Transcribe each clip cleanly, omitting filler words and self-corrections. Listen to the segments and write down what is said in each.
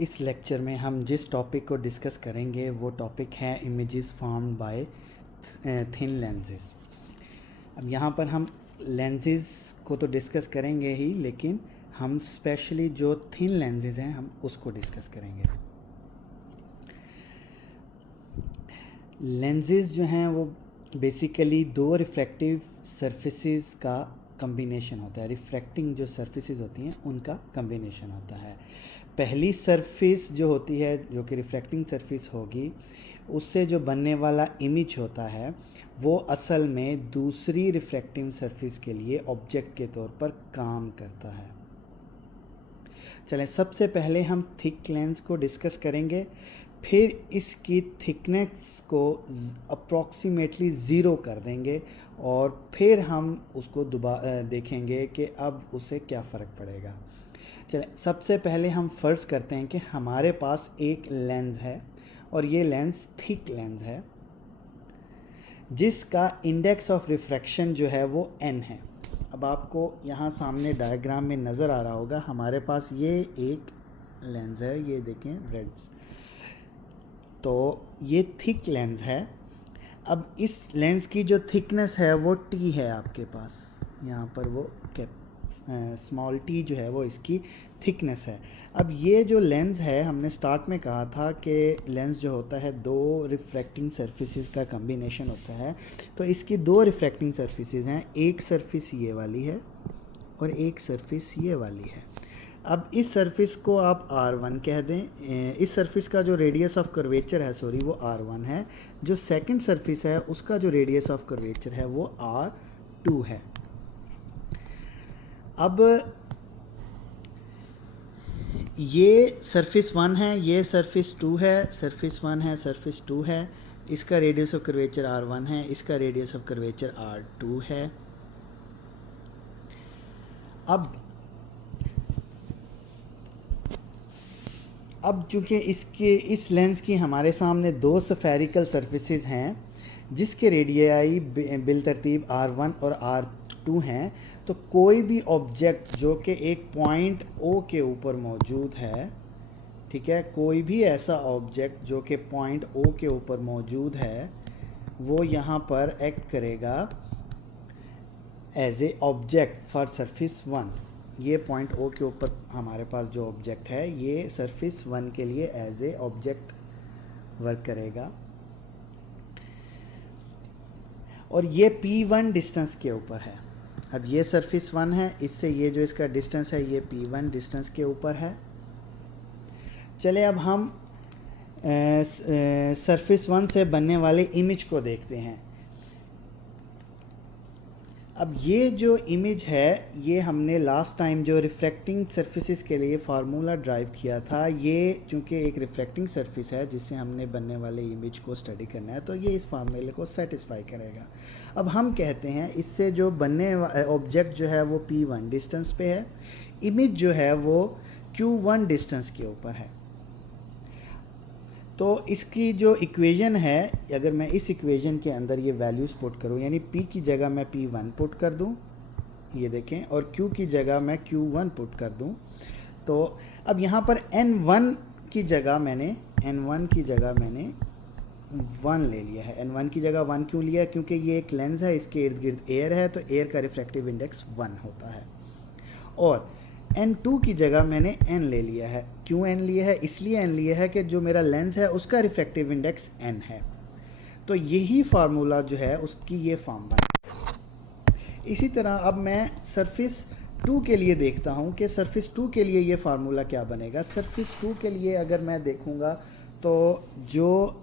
इस लेक्चर में हम जिस टॉपिक को डिस्कस करेंगे वो टॉपिक है images formed by thin lenses. अब यहाँ पर हम लेंसेज को तो डिस्कस करेंगे ही, लेकिन हम स्पेशली जो थिन लेंसेज हैं हम उसको डिस्कस करेंगे। लेंसेज जो हैं वो बेसिकली दो रिफ्रैक्टिव सरफेसेस का कम्बिनेशन होता है। रिफ्रैक्टिंग जो सरफेसेस होती हैं उनका कम्बिनेशन होता है। पहली सरफेस जो होती है जो कि रिफ्रैक्टिंग सरफेस होगी, उससे जो बनने वाला इमेज होता है वो असल में दूसरी रिफ्रैक्टिंग सरफेस के लिए ऑब्जेक्ट के तौर पर काम करता है। चलें, सबसे पहले हम थिक लेंस को डिस्कस करेंगे, फिर इसकी थिकनेस को अप्रॉक्सीमेटली ज़ीरो कर देंगे और फिर हम उसको दोबारा देखेंगे कि अब उससे क्या फ़र्क पड़ेगा। चलें, सबसे पहले हम फ़र्ज़ करते हैं कि हमारे पास एक लेंस है और ये लेंस थिक लेंस है जिसका इंडेक्स ऑफ रिफ्रैक्शन जो है वो n है। अब आपको यहाँ सामने डायग्राम में नज़र आ रहा होगा, हमारे पास ये एक लेंस है, ये देखें रेड्स, तो ये थिक लेंस है। अब इस लेंस की जो थिकनेस है वो t है आपके पास, यहाँ पर वो स्मॉल t जो है वो इसकी थिकनेस है। अब ये जो लेंस है, हमने स्टार्ट में कहा था कि लेंस जो होता है दो रिफ्रैक्टिंग सरफेसेस का कम्बिनेशन होता है, तो इसकी दो रिफ्रैक्टिंग सरफेसेस हैं, एक सरफेस ये वाली है और एक सरफेस ये वाली है। अब इस सरफेस को आप R1 कह दें, इस सरफेस का जो रेडियस ऑफ कर्वेचर है वो R1 है, जो सेकंड सरफेस है उसका जो रेडियस ऑफ कर्वेचर है वो R2 है। अब ये सरफेस 1 है, ये सरफेस 2 है, सरफेस 1 है, सरफेस 2 है, इसका रेडियस ऑफ कर्वेचर R1 है, इसका रेडियस ऑफ कर्वेचर R2 है। अब चूँकि इस लेंस की हमारे सामने दो स्फेरिकल सरफेसेस हैं जिसके रेडियाई बिलतरतीब R1 और R2 हैं, तो कोई भी ऑब्जेक्ट जो कि एक पॉइंट O के ऊपर मौजूद है, ठीक है, कोई भी ऐसा ऑब्जेक्ट जो कि पॉइंट O के ऊपर मौजूद है वो यहाँ पर एक्ट करेगा as a object for surface 1। ये पॉइंट O के ऊपर हमारे पास जो ऑब्जेक्ट है ये सरफेस 1 के लिए एज ए ऑब्जेक्ट वर्क करेगा और ये P1 डिस्टेंस के ऊपर है। अब ये सरफेस 1 है, इससे ये जो इसका डिस्टेंस है ये P1 डिस्टेंस के ऊपर है। चले, अब हम सरफेस 1 से बनने वाले इमेज को देखते हैं। अब ये जो इमेज है ये हमने लास्ट टाइम जो रिफ्रैक्टिंग सरफेसेस के लिए फार्मूला ड्राइव किया था, ये चूँकि एक रिफ्रैक्टिंग सरफेस है जिससे हमने बनने वाले इमेज को स्टडी करना है, तो ये इस फार्मूले को सेटिस्फाई करेगा। अब हम कहते हैं इससे जो बनने ऑब्जेक्ट जो है वो P1 डिस्टेंस पे है, इमेज जो है वो Q1 डिस्टेंस के ऊपर है। तो इसकी जो इक्वेशन है, अगर मैं इस इक्वेशन के अंदर ये वैल्यूज़ पुट करूँ, यानी P की जगह मैं P1 पुट कर दूँ, ये देखें, और Q की जगह मैं Q1 पुट कर दूँ, तो अब यहाँ पर N1 की जगह मैंने 1 ले लिया है। N1 की जगह 1 क्यों लिया है? क्योंकि ये एक लेंस है, इसके इर्द गिर्द एयर है, तो एयर का रिफ्रैक्टिव इंडेक्स 1 होता है। और N2 की जगह मैंने N ले लिया है। क्यों N लिया है? इसलिए N लिया है कि जो मेरा लेंस है उसका रिफ्रैक्टिव इंडेक्स N है, तो यही फार्मूला जो है उसकी ये फॉर्म बना। इसी तरह अब मैं सरफेस 2 के लिए देखता हूँ कि सरफेस 2 के लिए ये फार्मूला क्या बनेगा। सरफेस 2 के लिए अगर मैं देखूँगा तो जो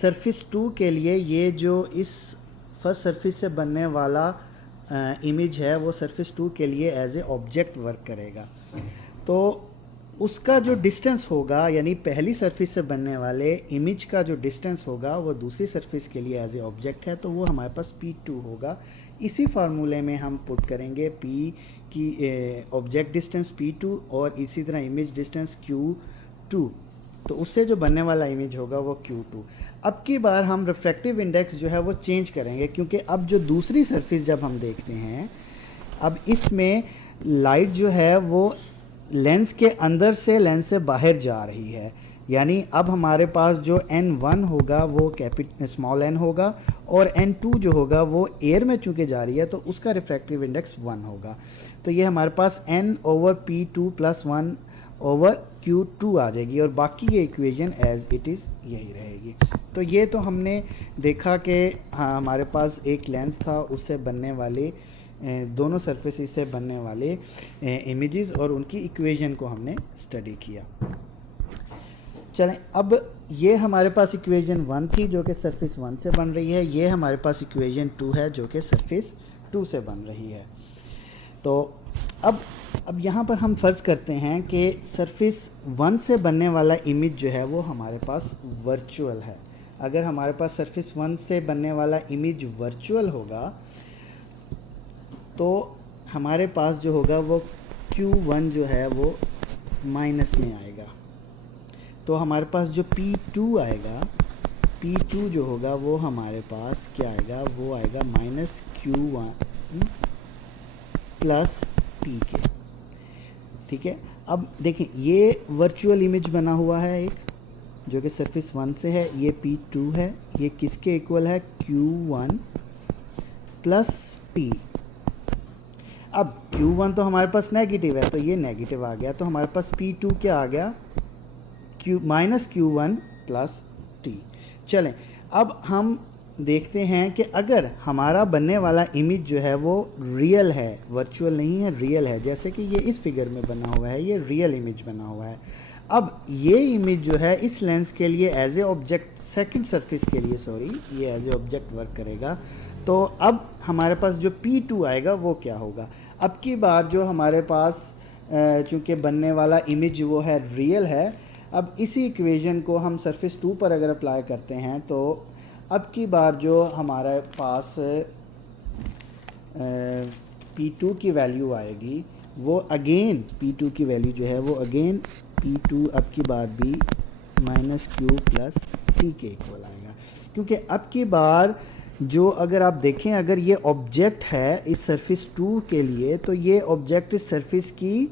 सरफेस 2 के लिए ये जो इस फर्स्ट सरफेस से बनने वाला इमेज है वो सरफेस 2 के लिए एज ए ऑब्जेक्ट वर्क करेगा। तो उसका जो डिस्टेंस होगा, यानी पहली सरफेस से बनने वाले इमेज का जो डिस्टेंस होगा वो दूसरी सरफेस के लिए एज ए ऑब्जेक्ट है, तो वो हमारे पास P2 होगा। इसी फार्मूले में हम पुट करेंगे P की ऑब्जेक्ट डिस्टेंस P2 और इसी तरह इमेज डिस्टेंस Q2, तो उससे जो बनने वाला इमेज होगा वो Q2। अब की बार हम रिफ्रैक्टिव इंडेक्स जो है वो चेंज करेंगे, क्योंकि अब जो दूसरी सरफेस जब हम देखते हैं, अब इसमें लाइट जो है वो लेंस के अंदर से लेंस से बाहर जा रही है, यानी अब हमारे पास जो n1 होगा वो स्मॉल n होगा, और n2 जो होगा वो एयर में चूँकि जा रही है तो उसका रिफ्रैक्टिव इंडेक्स 1 होगा। तो ये हमारे पास n/p2+1 ओवर q2 आ जाएगी, और बाकी ये इक्वेशन एज इट इज़ यही रहेगी। तो ये तो हमने देखा कि हाँ, हमारे पास एक लेंस था, उससे बनने वाले दोनों सरफेसेस से बनने वाले इमेजेस और उनकी इक्वेशन को हमने स्टडी किया। चलें, अब ये हमारे पास इक्वेशन 1 थी जो कि सरफेस 1 से बन रही है, ये हमारे पास इक्वेशन 2 है जो कि सरफेस 2 से बन रही है। तो अब यहाँ पर हम फ़र्ज़ करते हैं कि सरफेस 1 से बनने वाला इमेज जो है वो हमारे पास वर्चुअल है। अगर हमारे पास सरफेस 1 से बनने वाला इमेज वर्चुअल होगा तो हमारे पास जो होगा वो Q1 जो है वो माइनस में आएगा। तो हमारे पास जो P2 आएगा, P2 जो होगा वो हमारे पास क्या आएगा, वो आएगा -Q1 प्लस P के। ठीक है, अब देखें ये वर्चुअल इमेज बना हुआ है एक जो कि सरफेस 1 से है, ये P2 है, ये किसके इक्वल है, Q1 प्लस P। अब Q1 तो हमारे पास नेगेटिव है तो ये नेगेटिव आ गया, तो हमारे पास P2 क्या आ गया, -Q1 प्लस T। चलें, अब हम देखते हैं कि अगर हमारा बनने वाला इमेज जो है वो रियल है, वर्चुअल नहीं है, रियल है, जैसे कि ये इस फिगर में बना हुआ है, ये रियल इमेज बना हुआ है। अब ये इमेज जो है इस लेंस के लिए as a object, second surface के लिए सॉरी, ये एज ए ऑब्जेक्ट वर्क करेगा। तो अब हमारे पास जो P2 आएगा वो क्या होगा, अब की बार जो हमारे पास चूँकि बनने वाला इमेज वो है रियल है, अब इसी इक्वेशन को हम सरफेस 2 पर अगर अप्लाई करते हैं तो अब की बार जो हमारे पास P2 की वैल्यू आएगी वो अगेन P2 की वैल्यू जो है वो अगेन P2 अब की बार भी -Q प्लस T के इक्वल आएगा, क्योंकि अब की बार जो अगर आप देखें, अगर ये ऑब्जेक्ट है इस सरफेस 2 के लिए तो ये ऑब्जेक्ट इस सरफेस की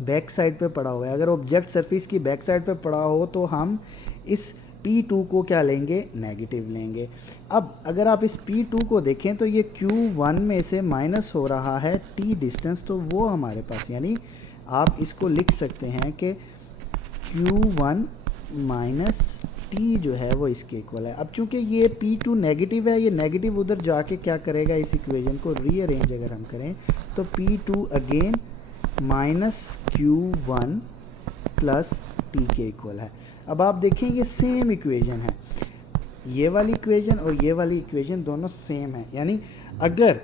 बैक साइड पे पड़ा हुआ है। अगर ऑब्जेक्ट सरफेस की बैक साइड पे पड़ा हो तो हम इस P2 को क्या लेंगे, नेगेटिव लेंगे। अब अगर आप इस P2 को देखें तो ये Q1 में से माइनस हो रहा है T डिस्टेंस, तो वो हमारे पास, यानी आप इसको लिख सकते हैं कि Q1 माइनस T जो है वो इसके इक्वल है। अब चूंकि ये P2 नेगेटिव है, ये नेगेटिव उधर जाके क्या करेगा, इस इक्वेशन को रीअरेंज अगर हम करें तो P2 again -Q1 plus T के इक्वल है। अब आप देखें ये सेम इक्वेशन है, ये वाली इक्वेशन और ये वाली इक्वेशन दोनों सेम है, यानी अगर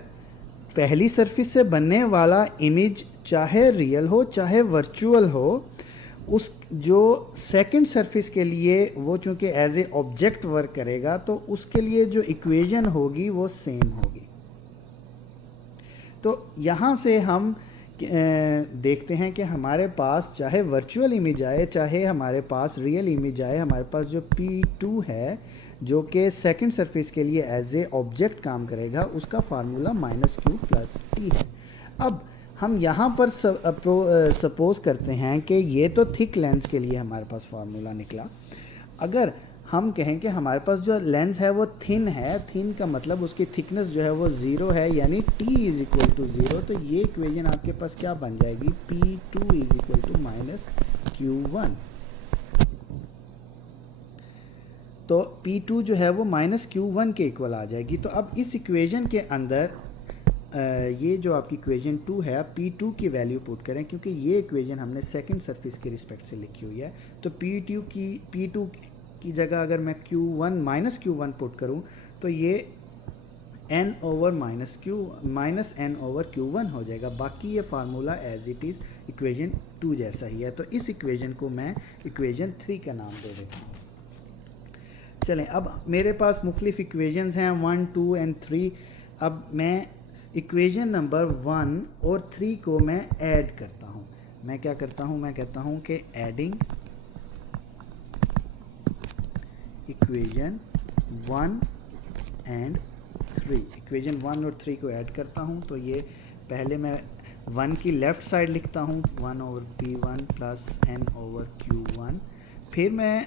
पहली सरफेस से बनने वाला इमेज चाहे रियल हो चाहे वर्चुअल हो, उस जो सेकंड सरफेस के लिए वो चूँकि एज ए ऑब्जेक्ट वर्क करेगा तो उसके लिए जो इक्वेशन होगी वो सेम होगी। तो यहाँ से हम देखते हैं कि हमारे पास चाहे वर्चुअल इमेज आए चाहे हमारे पास रियल इमेज आए, हमारे पास जो P2 है जो कि सेकंड सरफेस के लिए एज ए ऑब्जेक्ट काम करेगा, उसका फार्मूला -Q प्लस T है। अब हम यहाँ पर सपोज करते हैं कि ये तो थिक लेंस के लिए हमारे पास फार्मूला निकला। अगर हम कहें कि हमारे पास जो लेंस है वो थिन है, थिन का मतलब उसकी थिकनेस जो है वो 0 है, यानी T = 0, तो ये इक्वेशन आपके पास क्या बन जाएगी, P2 = -Q1। तो P2 जो है वो -Q1 के इक्वल आ जाएगी। तो अब इस इक्वेशन के अंदर ये जो आपकी इक्वेशन 2 है, आप P2 की वैल्यू पुट करें, क्योंकि ये इक्वेशन हमने सेकंड सरफेस के रिस्पेक्ट से लिखी हुई है। तो P2 की जगह अगर मैं -Q1 पुट करूं तो ये n/-Q1 हो जाएगा। बाकी ये formula as it is equation 2 जैसा ही है। तो इस इक्वेशन को मैं इक्वेशन 3 का नाम दे देता हूँ। चलें, अब मेरे पास मुख्तलिफ इक्वेशंस हैं 1, 2 एंड 3। अब मैं इक्वेशन नंबर 1 और 3 को मैं ऐड करता हूँ। मैं क्या करता हूँ, मैं कहता हूँ कि एडिंग इक्वेशन 1 एंड 3, इक्वेशन 1 और 3 को ऐड करता हूँ। तो ये पहले मैं 1 की लेफ़्ट साइड लिखता हूँ 1/p1 प्लस n/q1। फिर मैं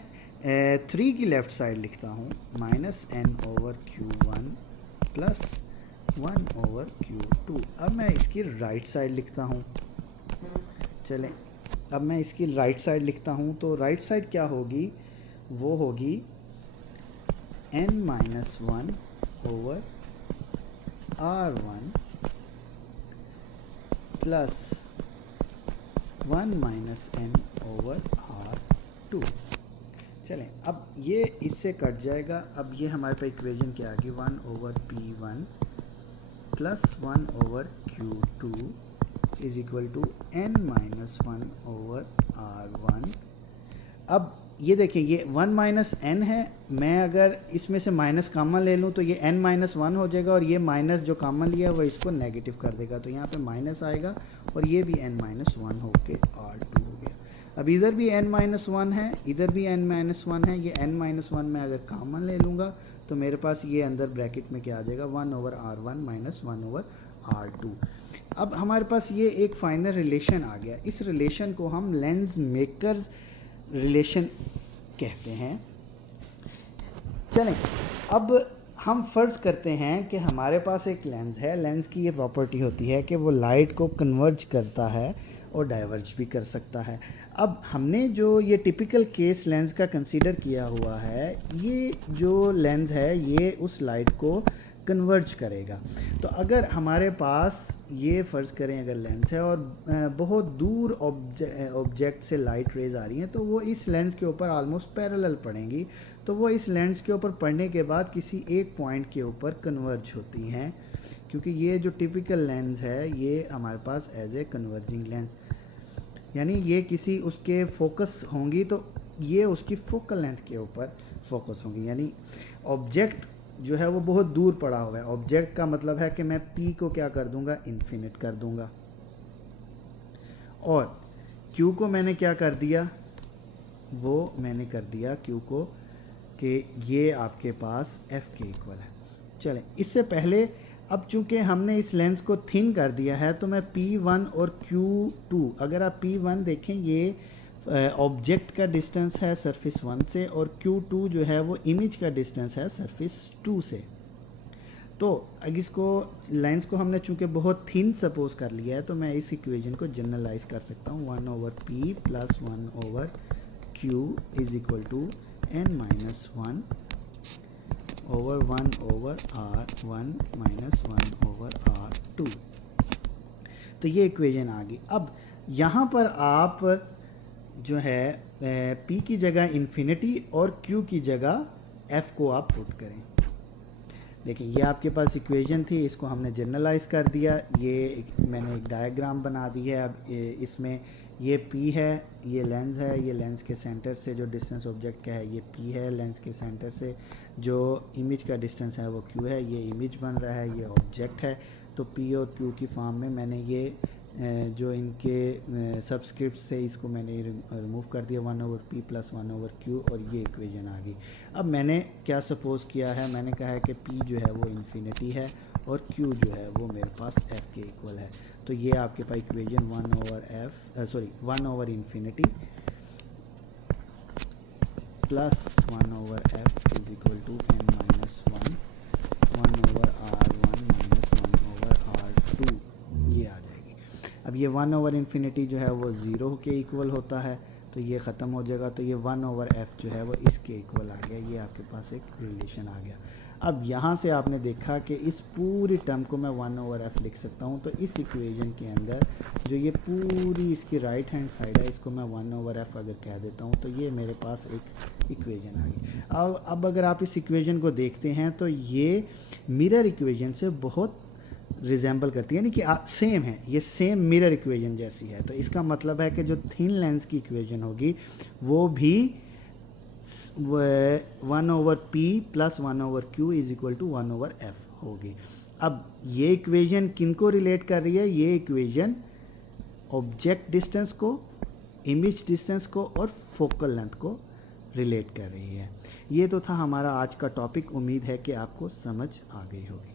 3 की लेफ़्ट साइड लिखता हूँ -n/q1 प्लस 1/q2। अब मैं इसकी राइट साइड लिखता हूँ। चलें, अब मैं इसकी राइट साइड लिखता हूँ तो राइट साइड क्या होगी, वो होगी n-1/r1 प्लस 1 - n/r2। चलें, अब ये इससे कट जाएगा। अब ये हमारे पास इक्वेशन क्या आ गई, 1/p1 plus 1/q2 is equal to n-1/r1। अब ये देखिए, ये 1 माइनस n है। मैं अगर इसमें से माइनस कॉमन ले लूँ तो ये n-1 हो जाएगा, और ये माइनस जो कॉमन लिया है वो इसको नेगेटिव कर देगा, तो यहाँ पे माइनस आएगा और ये भी n-1 होके r2 हो गया। अब इधर भी n-1 है, इधर भी n-1 है। ये n-1 में अगर कॉमन ले लूँगा तो मेरे पास ये अंदर ब्रैकेट में क्या आ जाएगा, 1/r1 माइनस 1/r2। अब हमारे पास ये एक फाइनल रिलेशन आ गया। इस रिलेशन को हम लेंस मेकर्स रिलेशन कहते हैं। चलें, अब हम फ़र्ज़ करते हैं कि हमारे पास एक लेंस है। लेंस की ये प्रॉपर्टी होती है कि वो लाइट को कन्वर्ज करता है और डाइवर्ज भी कर सकता है। अब हमने जो ये टिपिकल केस लेंस का कंसीडर किया हुआ है, ये जो लेंस है ये उस लाइट को कन्वर्ज करेगा। तो अगर हमारे पास ये फ़र्ज़ करें अगर लेंस है और बहुत दूर ऑब्जेक्ट से लाइट रेज आ रही हैं, तो वो इस लेंस के ऊपर ऑलमोस्ट पैरेलल पड़ेंगी। तो वो इस लेंस के ऊपर पड़ने के बाद किसी एक पॉइंट के ऊपर कन्वर्ज होती हैं, क्योंकि ये जो टिपिकल लेंस है ये हमारे पास एज ए कन्वर्जिंग लेंस, यानी ये किसी उसके फोकस होंगी तो ये उसकी फोकल लेंथ के ऊपर फोकस होंगी। यानी ऑब्जेक्ट जो है वो बहुत दूर पड़ा हुआ है। ऑब्जेक्ट का मतलब है कि मैं P को क्या कर दूंगा, इन्फिनिट कर दूंगा, और Q को मैंने क्या कर दिया, वो मैंने कर दिया Q को कि ये आपके पास F के इक्वल है। चलें, इससे पहले अब चूंकि हमने इस लेंस को थिन कर दिया है तो मैं P1 और Q2, अगर आप P1 देखें ये ऑब्जेक्ट का डिस्टेंस है सरफेस 1 से, और Q2 जो है वो इमेज का डिस्टेंस है सरफेस 2 से। तो अगर इसको लेंस को हमने चूंकि बहुत थिन सपोज कर लिया है तो मैं इस इक्वेशन को जनरलाइज कर सकता हूँ, 1/p plus 1/q is equal to n-1/1/r1 minus 1/r2। तो ये इक्वेशन आ गई। अब यहाँ पर आप जो है P की जगह इन्फिनिटी और Q की जगह F को आप पुट करें। देखिए, ये आपके पास इक्वेशन थी, इसको हमने जनरलाइज कर दिया। ये मैंने एक डायग्राम बना दी है। अब इसमें ये P है, ये लेंस है, ये लेंस के सेंटर से जो डिस्टेंस ऑब्जेक्ट का है ये P है, लेंस के सेंटर से जो इमेज का डिस्टेंस है वो Q है, ये इमेज बन रहा है, ये ऑब्जेक्ट है। तो P और Q की फॉर्म में मैंने ये जो इनके सबस्क्रिप्ट्स थे इसको मैंने रिमूव कर दिया, 1/p प्लस 1/q, और ये इक्वेशन आ गई। अब मैंने क्या सपोज़ किया है, मैंने कहा है कि P जो है वो इन्फिनिटी है और Q जो है वो मेरे पास F के इक्वल है। तो ये आपके पास इक्वेशन 1/इंफिनिटी plus 1/f is equal to n-1 1/r1 minus 1/r2 ये आ जाएगी। अब ये 1/इंफिनिटी जो है वो 0 के इक्वल होता है, तो ये ख़त्म हो जाएगा। तो ये 1/f जो है वो इसके इक्वल आ गया। ये आपके पास एक रिलेशन आ गया। अब यहाँ से आपने देखा कि इस पूरी टर्म को मैं 1/f लिख सकता हूँ। तो इस इक्वेशन के अंदर जो ये पूरी इसकी राइट हैंड साइड है इसको मैं 1/f अगर कह देता हूँ तो ये मेरे पास एक इक्वेशन आ गई। अब अगर आप इस इक्वेशन को देखते हैं तो ये मिरर इक्वेशन से बहुत रिजेंबल करती है, यानी कि सेम है, ये सेम मिरर इक्वेशन जैसी है। तो इसका मतलब है कि जो थिन लेंस की इक्वेशन होगी वो भी 1/p plus 1/q is equal to 1/f होगी। अब ये इक्वेशन किनको रिलेट कर रही है, ये इक्वेशन ऑब्जेक्ट डिस्टेंस को, इमेज डिस्टेंस को और फोकल लेंथ को रिलेट कर रही है। ये तो था हमारा आज का टॉपिक। उम्मीद है कि आपको समझ आ गई होगी।